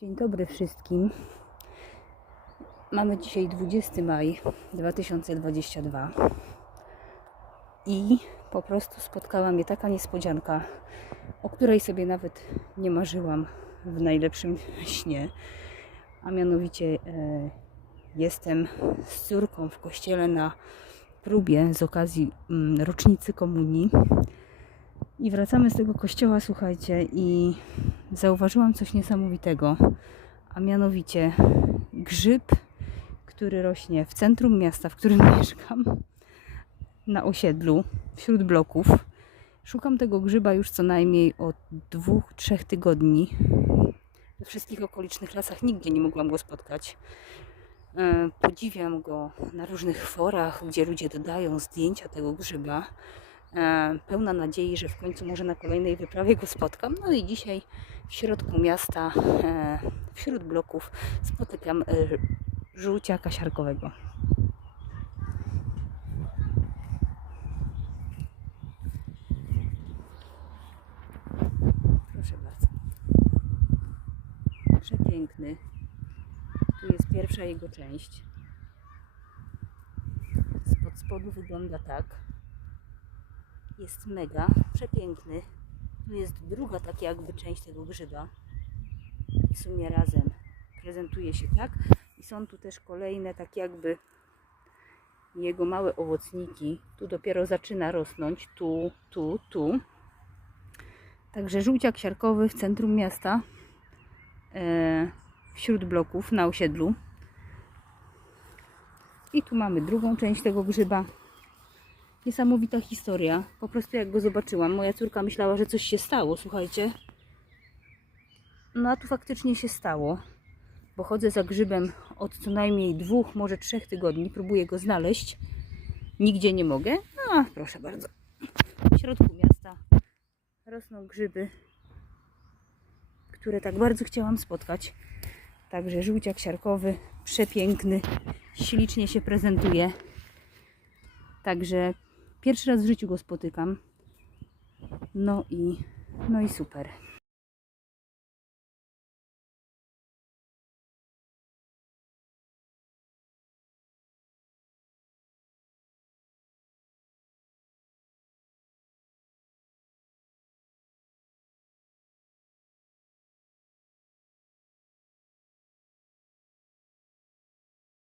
Dzień dobry wszystkim. Mamy dzisiaj 20 maj 2022 i po prostu spotkała mnie taka niespodzianka, o której sobie nawet nie marzyłam w najlepszym śnie. A mianowicie e, jestem z córką w kościele na próbie z okazji mm, rocznicy komunii. I wracamy z tego kościoła, słuchajcie, i zauważyłam coś niesamowitego, a mianowicie grzyb, który rośnie w centrum miasta, w którym mieszkam, na osiedlu, wśród bloków. Szukam tego grzyba już co najmniej od dwóch, trzech tygodni. We wszystkich okolicznych lasach nigdzie nie mogłam go spotkać. E, Podziwiam go na różnych forach, gdzie ludzie dodają zdjęcia tego grzyba. E, Pełna nadziei, że w końcu może na kolejnej wyprawie go spotkam. No i dzisiaj w środku miasta, e, wśród bloków spotykam e, żółciaka siarkowego. Proszę bardzo. Przepiękny. Tu jest pierwsza jego część. Spod spodu wygląda tak. Jest mega, przepiękny. Tu jest druga taka jakby część tego grzyba. W sumie razem prezentuje się tak. I są tu też kolejne tak jakby jego małe owocniki. Tu dopiero zaczyna rosnąć. Tu, tu, tu. Także żółciak siarkowy w centrum miasta. E, wśród bloków na osiedlu. I tu mamy drugą część tego grzyba. Niesamowita historia. Po prostu jak go zobaczyłam, moja córka myślała, że coś się stało, słuchajcie. No a tu faktycznie się stało, bo chodzę za grzybem od co najmniej dwóch, może trzech tygodni. Próbuję go znaleźć. Nigdzie nie mogę. A, proszę bardzo. W środku miasta rosną grzyby, które tak bardzo chciałam spotkać. Także żółciak siarkowy, przepiękny, ślicznie się prezentuje. Także pierwszy raz w życiu go spotykam. No i, no i super.